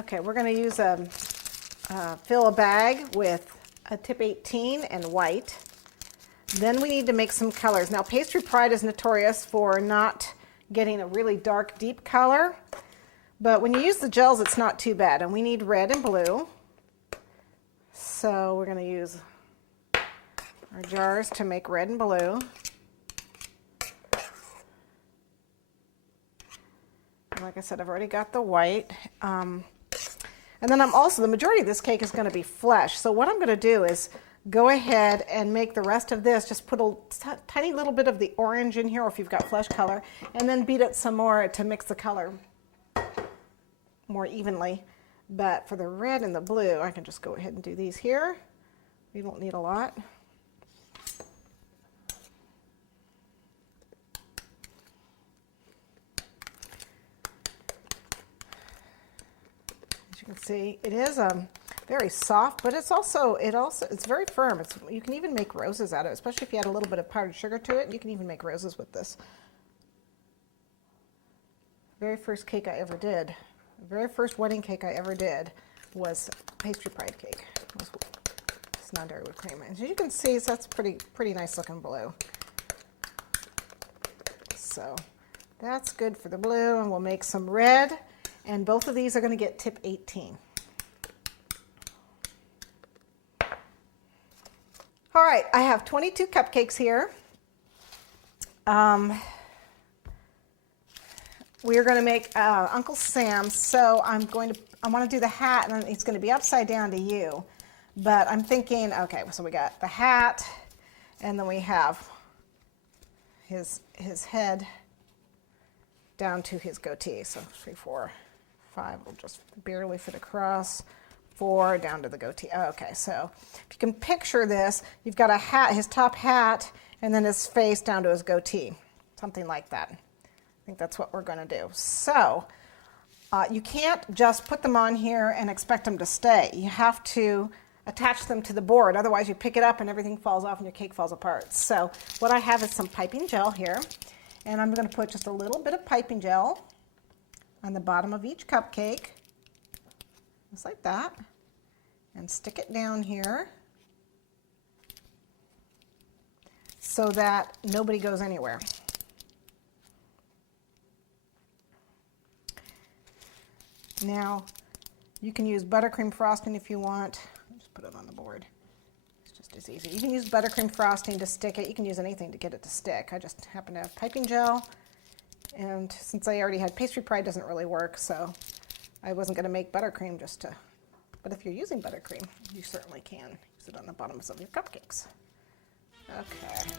Okay, we're going to use fill a bag with a tip 18 and white. Then we need to make some colors. Now, Pastry Pride is notorious for not getting a really dark, deep color, but when you use the gels, it's not too bad. And we need red and blue. So we're going to use our jars to make red and blue. Like I said, I've already got the white. And then the majority of this cake is going to be flesh. So what I'm going to do is go ahead and make the rest of this, just put a tiny little bit of the orange in here, or if you've got flesh color, and then beat it some more to mix the color more evenly. But for the red and the blue, I can just go ahead and do these here. We don't need a lot. As you can see, it is very soft, but it's very firm. You can even make roses out of it, especially if you add a little bit of powdered sugar to it. You can even make roses with this. Very first cake I ever did, the very first wedding cake I ever did was Pastry Pride cake. It's non-dairy whipped cream. As you can see, that's pretty nice looking blue. So that's good for the blue, and we'll make some red, and both of these are going to get tip 18. All right, I have 22 cupcakes here. We are going to make Uncle Sam's, so I want to do the hat, and it's going to be upside down to you. But I'm thinking, okay, so we got the hat, and then we have his head down to his goatee. So 3, 4, 5 will just barely fit across. 4 down to the goatee. Okay, so if you can picture this, you've got a hat, his top hat, and then his face down to his goatee, something like that. I think that's what we're going to do. So you can't just put them on here and expect them to stay. You have to attach them to the board. Otherwise, you pick it up and everything falls off and your cake falls apart. So what I have is some piping gel here, and I'm going to put just a little bit of piping gel on the bottom of each cupcake, just like that, and stick it down here so that nobody goes anywhere. Now, you can use buttercream frosting if you want. Just put it on the board. It's just as easy. You can use buttercream frosting to stick it. You can use anything to get it to stick. I just happen to have piping gel, and since I already had Pastry Pride, doesn't really work, so I wasn't going to make buttercream just to, but if you're using buttercream, you certainly can use it on the bottoms of your cupcakes. Okay.